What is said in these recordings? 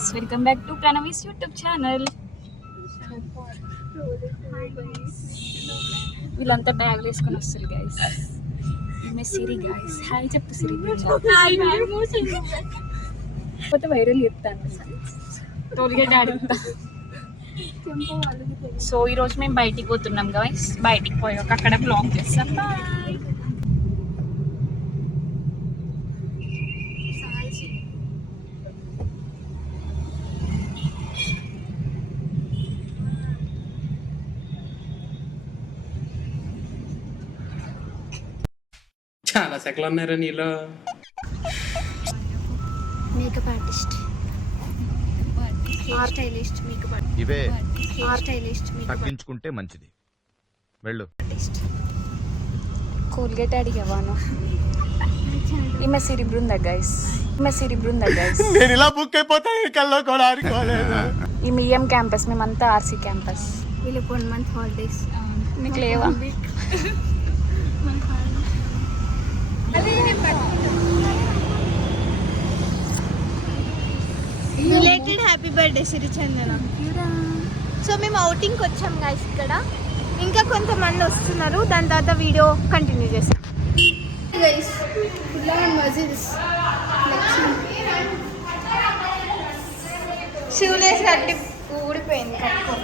guys, welcome back to Pranavi's YouTube channel. వీళ్ళంతా bag వేసుకొని వస్తారు గైస్. ఈమె సిరి గైస్. హాయ్ చెప్పు సిరి. పోతే వైరల్ చెప్తాను. టోల్గేట్ ఆడిస్తా. సో ఈరోజు మేము బయటికి పోతున్నాం గైస్. బయటికి పోయాక అక్కడ బ్లాగ్ చేస్తాం. బాయ్. చాలా సెకలు ఉన్నారా నీలో. Makeup artist, hair stylist, makeup artist, ఇవే హెయిర్ స్టైలిస్ట్, తగ్గించుకుంటే మంచిది. వెళ్ళు. కోల్గేట్ అడిగావాను. ఈమె సిరి బృంద గైస్. నేను ఇలా బుక్ అయిపోతా కల్లో కూడా ఆడుకోలేదు. ఈ మిఎం క్యాంపస్, మేమంతా ఆర్సీ క్యాంపస్. వీళ్ళకి 1 month హాలిడేస్. మీకు లేవా? Related happy birthday Sirichandana. So మేము అవుటింగ్కి వచ్చాం గైస్. ఇక్కడ ఇంకా కొంతమంది వస్తున్నారు. దాని తర్వాత వీడియో కంటిన్యూ చేస్తాం గైస్. షూలేస్ కట్టి ఊడిపోయింది కట్టుకో.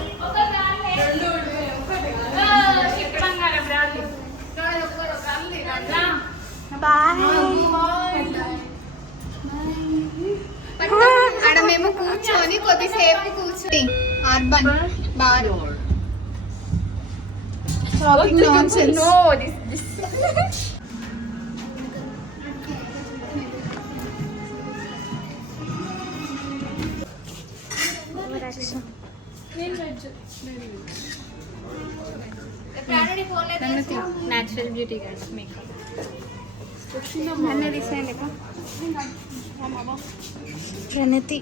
ఆడ మేము కూర్చొని కొద్దిసేపు కూర్చొని urban bar natural beauty guys makeup. Pranathi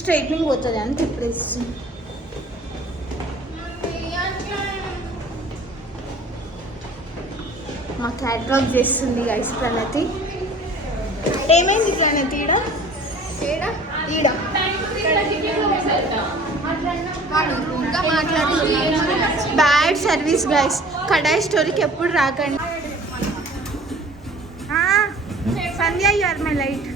straightening పోతుంది అంత ఇప్పుడు మా క్యాటలాగ్ చేస్తుంది గైస్ ప్రణతి. ఏమైంది ప్రణతి? ఈడ బ్యాడ్ సర్వీస్ గైస్. కడాయి స్టోరీకి ఎప్పుడు రాకండి. సంధ్య యు ఆర్ మై లైట్.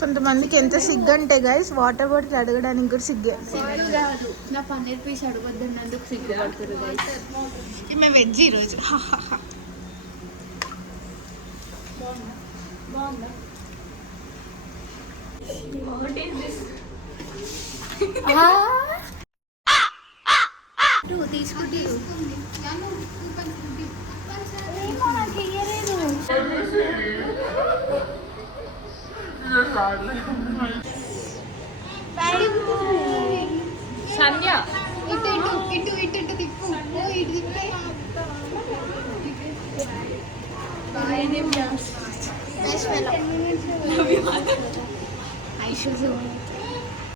కొంతమందికి ఎంత సిగ్గు అంటే గైస్, వాటర్ బాటిల్ అడగడానికి కూడా సిగ్గే. నా పన్నీర్ పీస్ అడగొద్దన్నందుకు సిగ్గుపడుతుంది గైస్. మేము వెజ్ ఈరోజు. సంధ్య ఇటు ఇటు ఇటు ఇటు తిప్పు. ఇటు తిప్పే. ఐశ్వర్య